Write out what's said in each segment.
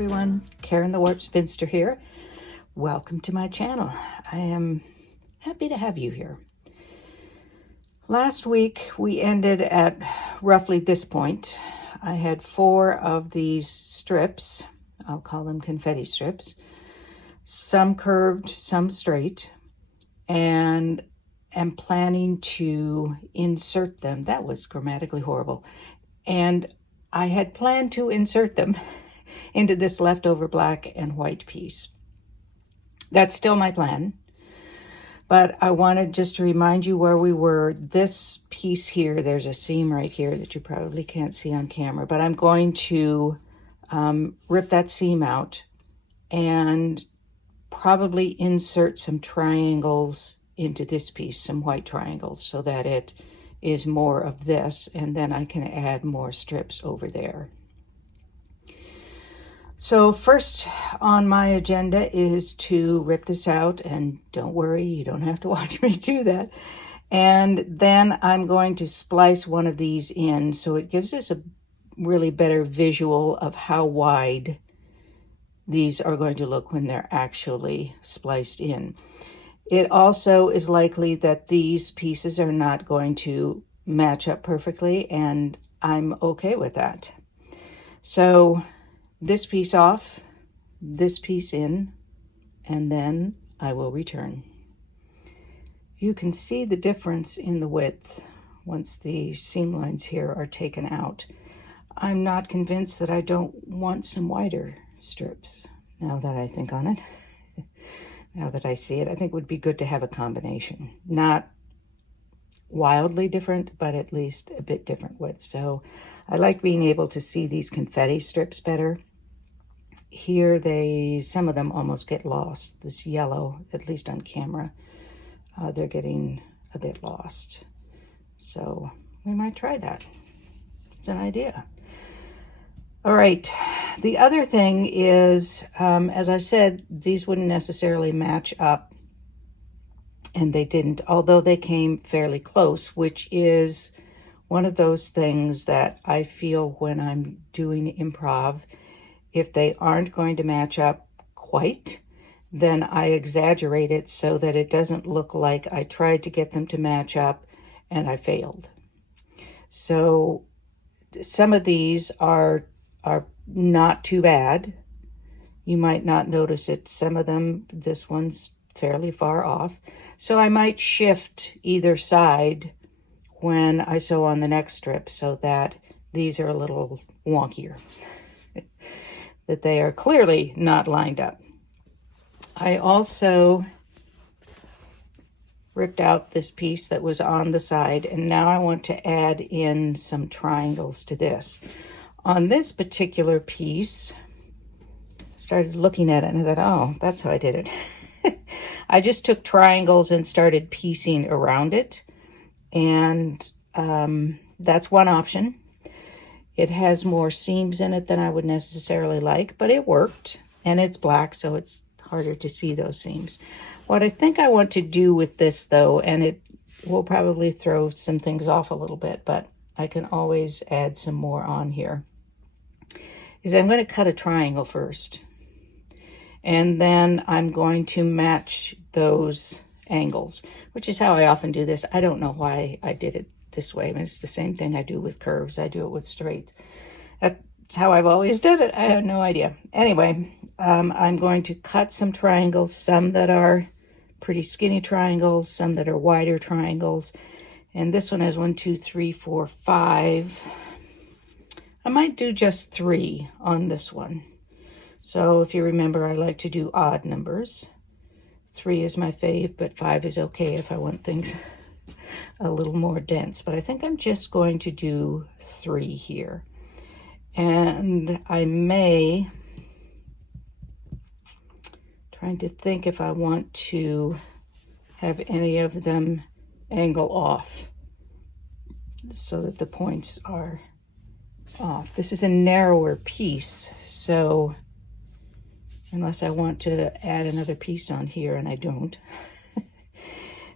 everyone, Karen the Warp Spinster here. Welcome to my channel. I am happy to have you here. Last week we ended at roughly this point. I had 4 of these strips, I'll call them confetti strips, some curved, some straight, and am planning to insert them. That was grammatically horrible. And I had planned to insert them into this leftover black and white piece. That's still my plan, but I wanted just to remind you where we were. This piece here, there's a seam right here that you probably can't see on camera, but I'm going to rip that seam out and probably insert some triangles into this piece, some white triangles, so that it is more of this, and then I can add more strips over there. So first on my agenda is to rip this out, and don't worry, you don't have to watch me do that. And then I'm going to splice one of these in, so it gives us a really better visual of how wide these are going to look when they're actually spliced in. It also is likely that these pieces are not going to match up perfectly, and I'm okay with that. So this piece off, this piece in, and then I will return. You can see the difference in the width once the seam lines here are taken out. I'm not convinced that I don't want some wider strips now that I think on it. Now that I see it, I think it would be good to have a combination. Not wildly different, but at least a bit different width. So I like being able to see these confetti strips better. Here, some of them almost get lost. This yellow, at least on camera, they're getting a bit lost. So we might try that. It's an idea. All right, the other thing is, as I said, these wouldn't necessarily match up, and they didn't, although they came fairly close, which is one of those things that I feel when I'm doing improv. If they aren't going to match up quite, then I exaggerate it so that it doesn't look like I tried to get them to match up and I failed. So some of these are not too bad. You might not notice it. Some of them, this one's fairly far off. So I might shift either side when I sew on the next strip so that these are a little wonkier. That they are clearly not lined up. I also ripped out this piece that was on the side, and now I want to add in some triangles to this. On this particular piece, I started looking at it and I thought, oh, that's how I did it. I just took triangles and started piecing around it, and that's one option. It has more seams in it than I would necessarily like, but it worked, and it's black, so it's harder to see those seams. What I think I want to do with this, though, and it will probably throw some things off a little bit, but I can always add some more on here, is I'm going to cut a triangle first, and then I'm going to match those angles, which is how I often do this. I don't know why I did it this way. I mean, it's the same thing I do with curves. I do it with straight. That's how I've always done it. I have no idea. Anyway, I'm going to cut some triangles, some that are pretty skinny triangles, some that are wider triangles. And this one has 1, 2, 3, 4, 5. I might do just 3 on this one. So if you remember, I like to do odd numbers. 3 is my fave, but 5 is okay if I want things a little more dense. But I think I'm just going to do 3 here. And I may, trying to think if I want to have any of them angle off so that the points are off. This is a narrower piece, so unless I want to add another piece on here, and I don't,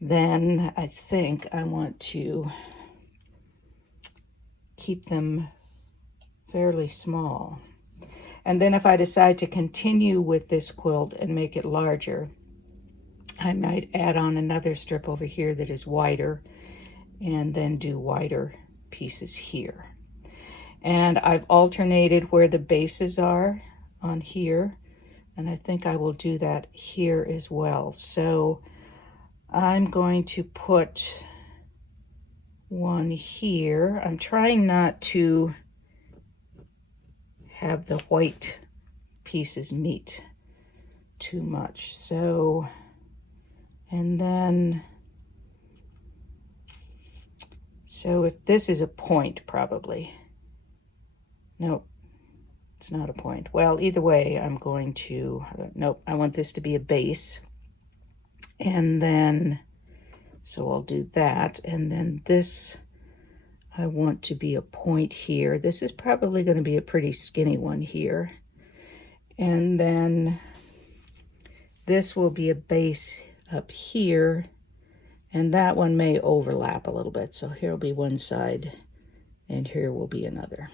then I think I want to keep them fairly small. And then if I decide to continue with this quilt and make it larger, I might add on another strip over here that is wider and then do wider pieces here. And I've alternated where the bases are on here, and I think I will do that here as well. So I'm going to put one here. I'm trying not to have the white pieces meet too much. So, and then, so if this is a point, probably. Nope, it's not a point. Well, either way, I'm going to, nope, I want this to be a base. And then, so I'll do that. And then this, I want to be a point here. This is probably going to be a pretty skinny one here. And then this will be a base up here. And that one may overlap a little bit. So here will be one side and here will be another.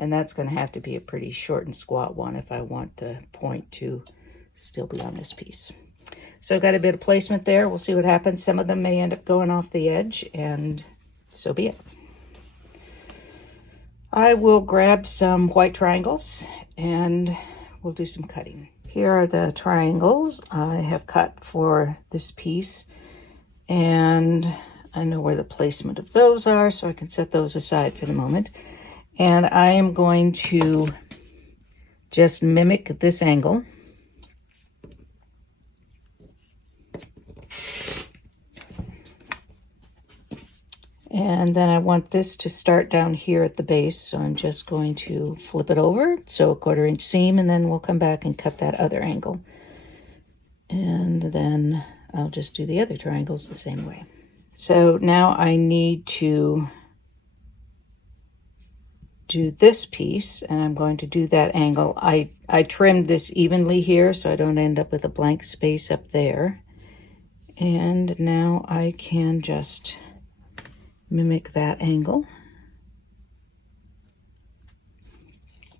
And that's going to have to be a pretty short and squat one if I want the point to still be on this piece. So I've got a bit of placement there. We'll see what happens. Some of them may end up going off the edge, and so be it. I will grab some white triangles and we'll do some cutting. Here are the triangles I have cut for this piece, and I know where the placement of those are, so I can set those aside for the moment. And I am going to just mimic this angle. And then I want this to start down here at the base, so I'm just going to flip it over, so a 1/4 inch seam, and then we'll come back and cut that other angle. And then I'll just do the other triangles the same way. So now I need to do this piece, and I'm going to do that angle. I trimmed this evenly here so I don't end up with a blank space up there. And now I can just mimic that angle.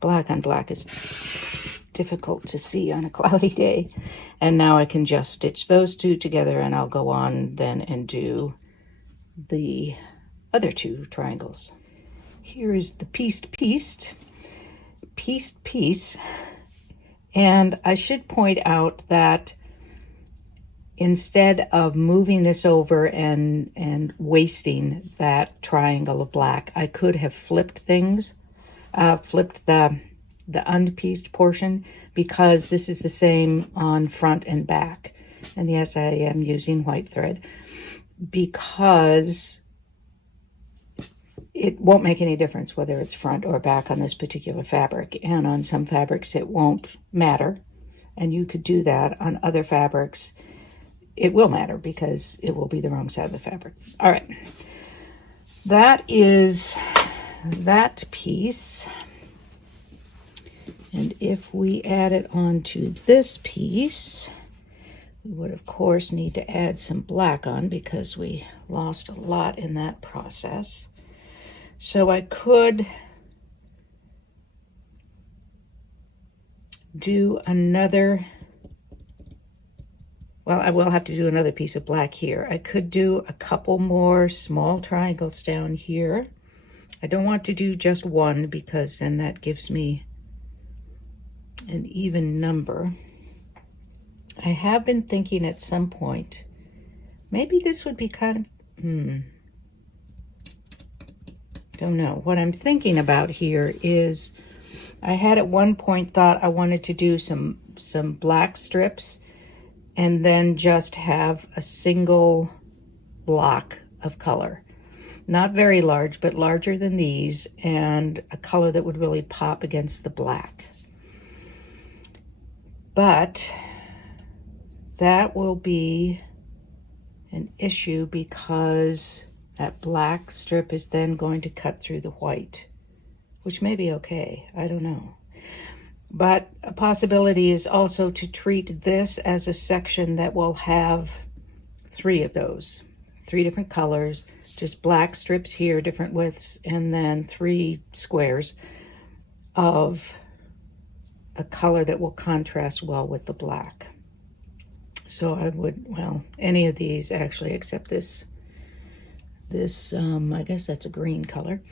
Black on black is difficult to see on a cloudy day. And now I can just stitch those two together, and I'll go on then and do the other two triangles. Here is the pieced piece. And I should point out that instead of moving this over and wasting that triangle of black, I could have flipped things, flipped the unpieced portion, because this is the same on front and back. And yes, I am using white thread because it won't make any difference whether it's front or back on this particular fabric. And on some fabrics, it won't matter. And you could do that on other fabrics. It will matter because it will be the wrong side of the fabric. All right. That is that piece. And if we add it onto this piece, we would of course need to add some black on because we lost a lot in that process. So I could do another, well, I will have to do another piece of black here. I could do a couple more small triangles down here. I don't want to do just one because then that gives me an even number. I have been thinking at some point, maybe this would be kind of, don't know. What I'm thinking about here is I had at one point thought I wanted to do some black strips and then just have a single block of color. Not very large, but larger than these, and a color that would really pop against the black. But that will be an issue because that black strip is then going to cut through the white, which may be okay, I don't know. But a possibility is also to treat this as a section that will have 3 of those, 3 different colors, just black strips here, different widths, and then 3 squares of a color that will contrast well with the black. So I would, well, any of these actually, except this, I guess that's a green color.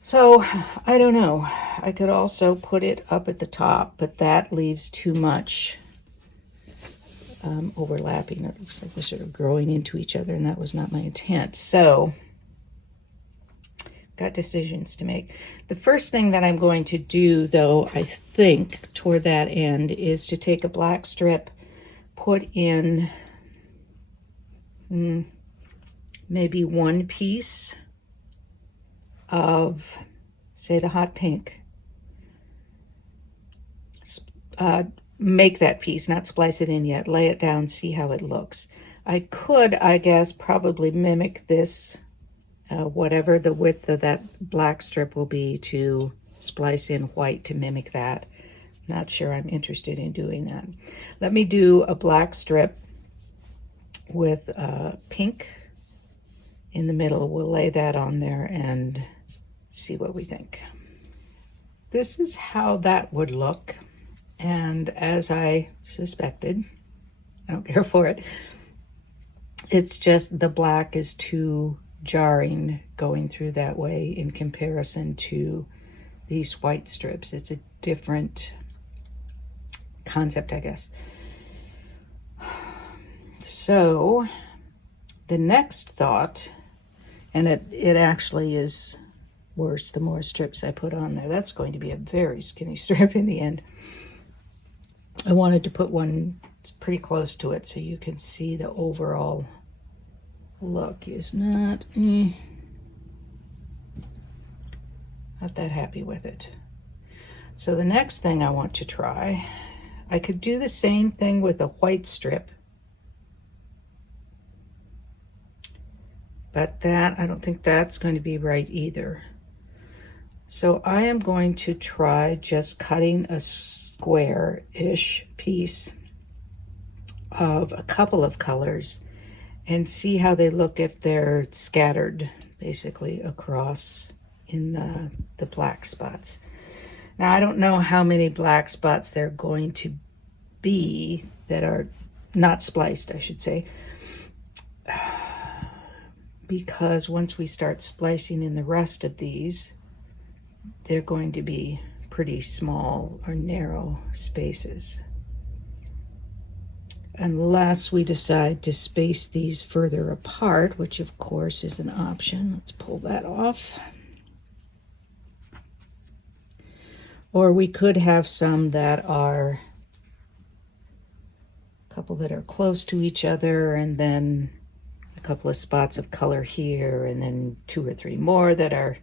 So I don't know. I could also put it up at the top, but that leaves too much overlapping. It looks like they're sort of growing into each other, and that was not my intent. So got decisions to make. The first thing that I'm going to do, though, I think toward that end, is to take a black strip, put in maybe one piece of, say, the hot pink. Make that piece, not splice it in yet. Lay it down, see how it looks. I could, I guess, probably mimic this, whatever the width of that black strip will be, to splice in white to mimic that. Not sure I'm interested in doing that. Let me do a black strip with pink in the middle. We'll lay that on there and see what we think. This is how that would look. And as I suspected, I don't care for it, it's just the black is too jarring going through that way in comparison to these white strips. It's a different concept, I guess. So the next thought, and it actually is worse the more strips I put on there. That's going to be a very skinny strip in the end. I wanted to put one that's pretty close to it so you can see the overall look is not that happy with it. So the next thing I want to try, I could do the same thing with a white strip, but that, I don't think that's going to be right either. So I am going to try just cutting a square-ish piece of a couple of colors and see how they look if they're scattered basically across in the black spots. Now I don't know how many black spots there are going to be that are not spliced, I should say, because once we start splicing in the rest of these, they're going to be pretty small or narrow spaces. Unless we decide to space these further apart, which of course is an option. Let's pull that off. Or we could have some that are, a couple that are close to each other, and then a couple of spots of color here, and then 2 or 3 more that are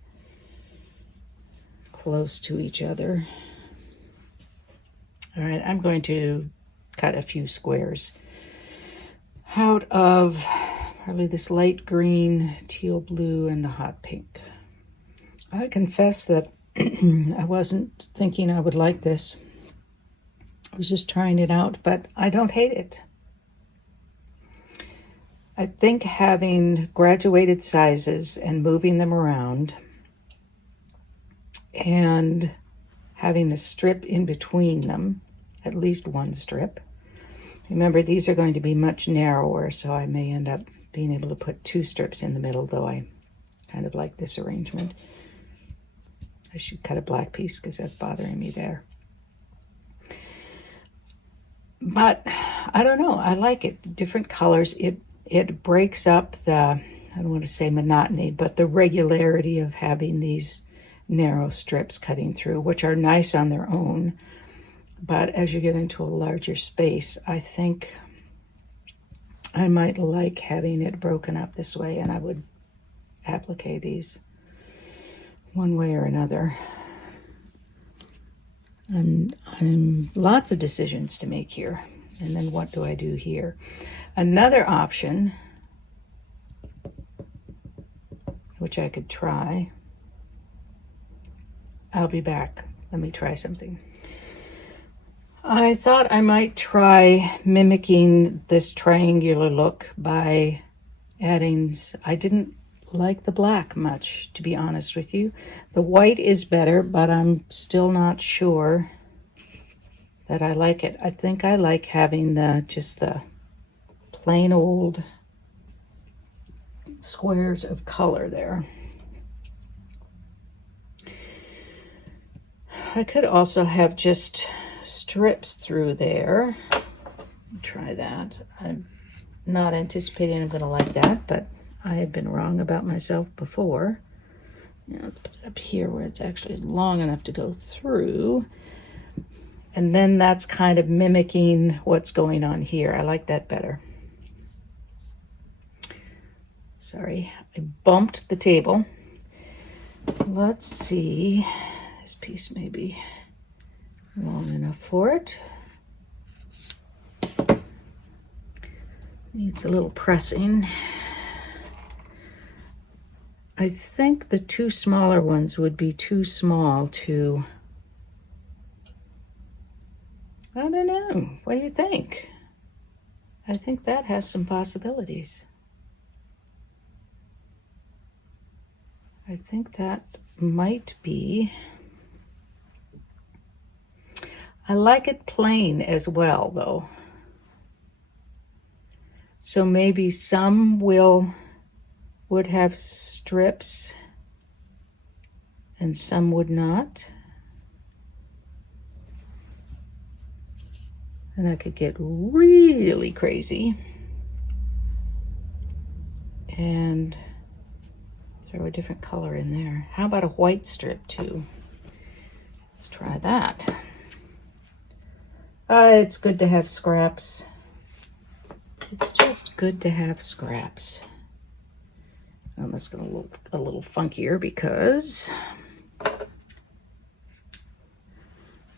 close to each other. All right, I'm going to cut a few squares out of probably this light green, teal blue, and the hot pink. I confess that I wasn't thinking I would like this. I was just trying it out, but I don't hate it. I think having graduated sizes and moving them around and having a strip in between them, at least one strip. Remember, these are going to be much narrower, so I may end up being able to put 2 strips in the middle, though I kind of like this arrangement. I should cut a black piece because that's bothering me there. But I don't know, I like it. Different colors, it breaks up the, I don't want to say monotony, but the regularity of having these narrow strips cutting through, which are nice on their own. But as you get into a larger space, I think I might like having it broken up this way, and I would applique these one way or another. And lots of decisions to make here. And then what do I do here? Another option, which I could try. I'll be back. Let me try something. I thought I might try mimicking this triangular look by adding, I didn't like the black much, to be honest with you. The white is better, but I'm still not sure that I like it. I think I like having just the plain old squares of color there. I could also have just strips through there. Try that. I'm not anticipating I'm going to like that, but I have been wrong about myself before. Now let's put it up here where it's actually long enough to go through. And then that's kind of mimicking what's going on here. I like that better. Sorry, I bumped the table. Let's see. This piece may be long enough for it. Needs a little pressing. I think the two smaller ones would be too small to... I don't know. What do you think? I think that has some possibilities. I think that might be... I like it plain as well, though. So maybe some would have strips and some would not. And I could get really crazy and throw a different color in there. How about a white strip too? Let's try that. It's good to have scraps. It's just good to have scraps. And this is going to look a little funkier because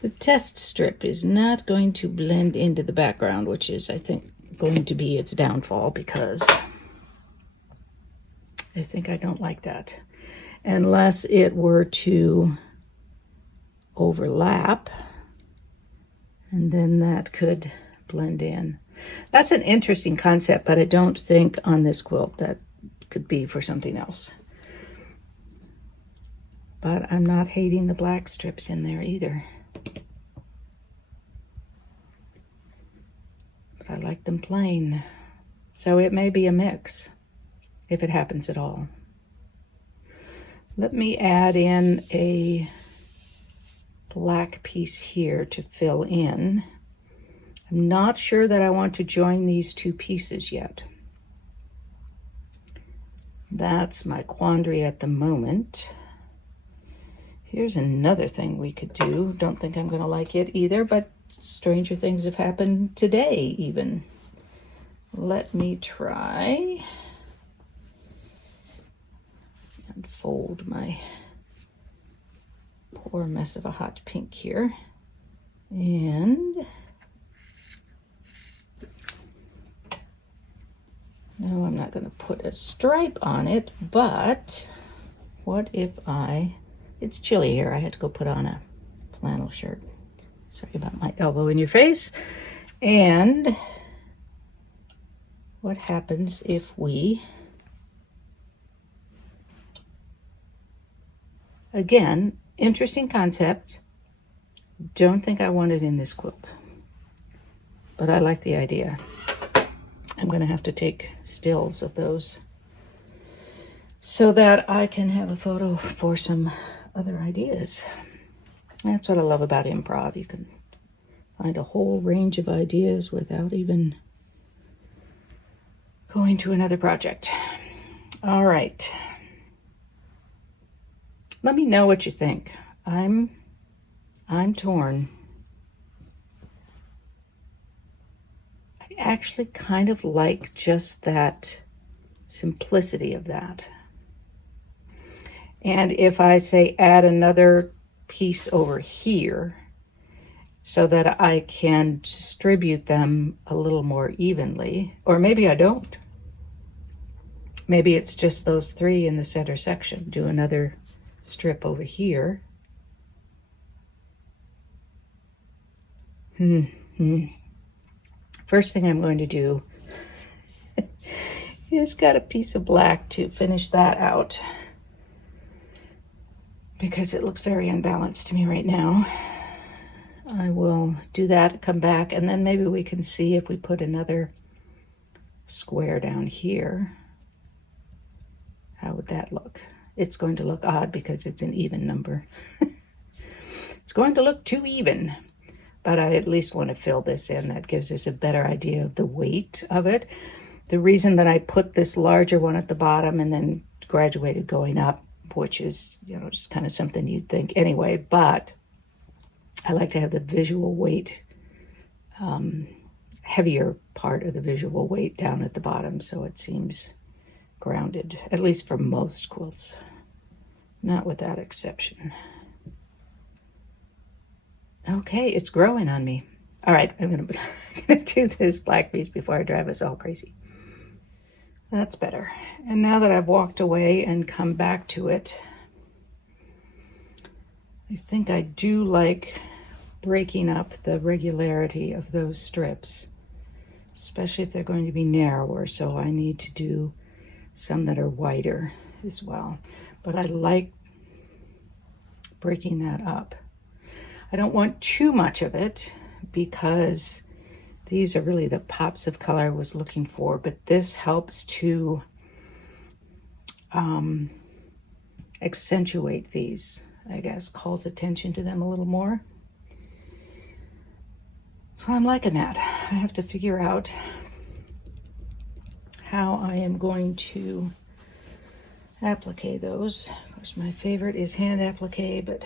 the test strip is not going to blend into the background, which is, I think, going to be its downfall, because I think I don't like that. Unless it were to overlap, and then that could blend in. That's an interesting concept, but I don't think on this quilt. That could be for something else. But I'm not hating the black strips in there either. But I like them plain. So it may be a mix, if it happens at all. Let me add in a black piece here to fill in. I'm not sure that I want to join these two pieces yet. That's my quandary at the moment. Here's another thing we could do. Don't think I'm going to like it either, but stranger things have happened today even. Let me try and fold my poor mess of a hot pink here. And no, I'm not going to put a stripe on it, but what if it's chilly here. I had to go put on a flannel shirt. Sorry about my elbow in your face. And what happens if we, again, interesting concept. Don't think I want it in this quilt, but I like the idea. I'm going to have to take stills of those so that I can have a photo for some other ideas. That's what I love about improv. You can find a whole range of ideas without even going to another project. All right. Let me know what you think. I'm torn. I actually kind of like just that simplicity of that. And if I say add another piece over here so that I can distribute them a little more evenly, or maybe I don't. Maybe it's just those three in the center section. Do another strip over here. First thing I'm going to do is got a piece of black to finish that out, because it looks very unbalanced to me right now. I will do that, come back, and then maybe we can see if we put another square down here. How would that look? It's going to look odd because it's an even number. It's going to look too even, but I at least want to fill this in. That gives us a better idea of the weight of it. The reason that I put this larger one at the bottom and then graduated going up, which is, you know, just kind of something you'd think anyway, but I like to have the visual weight, heavier part of the visual weight down at the bottom, so it seems grounded, at least for most quilts, not with that exception. Okay, it's growing on me. All right, I'm gonna do this black piece before I drive us all crazy. That's better. And now that I've walked away and come back to it, I think I do like breaking up the regularity of those strips, especially if they're going to be narrower, so I need to do some that are wider as well. But I like breaking that up. I don't want too much of it because these are really the pops of color I was looking for, but this helps to accentuate these, I guess, calls attention to them a little more. So I'm liking that. I have to figure out how I am going to applique those. Of course, my favorite is hand applique, but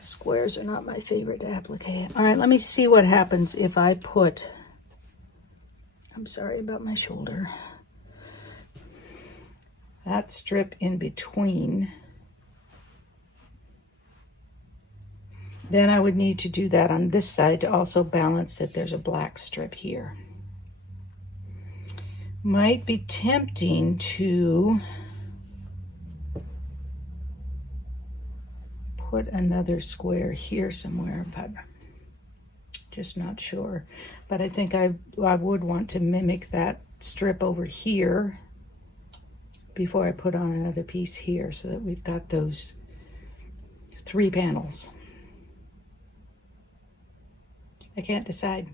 squares are not my favorite to applique. All right, let me see what happens if I put, I'm sorry about my shoulder, that strip in between. Then I would need to do that on this side to also balance that there's a black strip here. Might be tempting to put another square here somewhere, but just not sure. But I think I would want to mimic that strip over here before I put on another piece here so that we've got those 3 panels. I can't decide.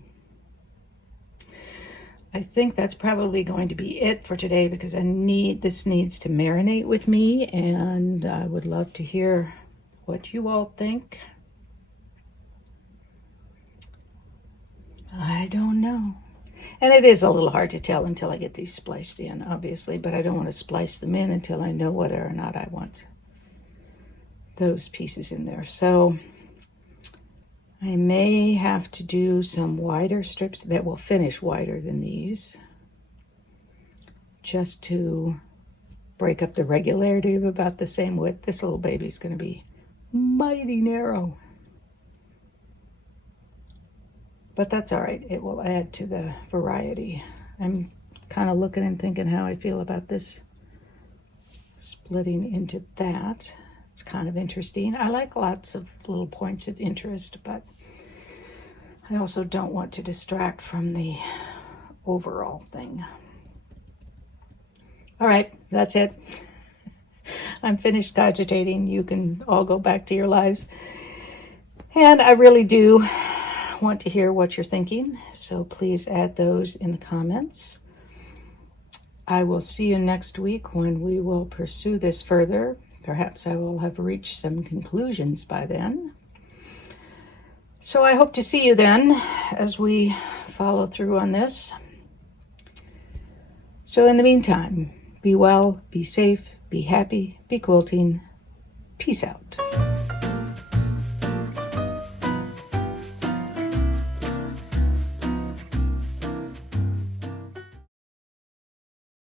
I think that's probably going to be it for today because this needs to marinate with me, and I would love to hear what you all think. I don't know. And it is a little hard to tell until I get these spliced in, obviously, but I don't want to splice them in until I know whether or not I want those pieces in there. So I may have to do some wider strips that will finish wider than these, just to break up the regularity of about the same width. This little baby's going to be mighty narrow, but that's all right. It will add to the variety. I'm kind of looking and thinking how I feel about this splitting into that. It's kind of interesting. I like lots of little points of interest, but I also don't want to distract from the overall thing. All right, that's it. I'm finished cogitating. You can all go back to your lives. And I really do want to hear what you're thinking, so please add those in the comments. I will see you next week when we will pursue this further. Perhaps I will have reached some conclusions by then. So I hope to see you then as we follow through on this. So in the meantime, be well, be safe, be happy, be quilting. Peace out.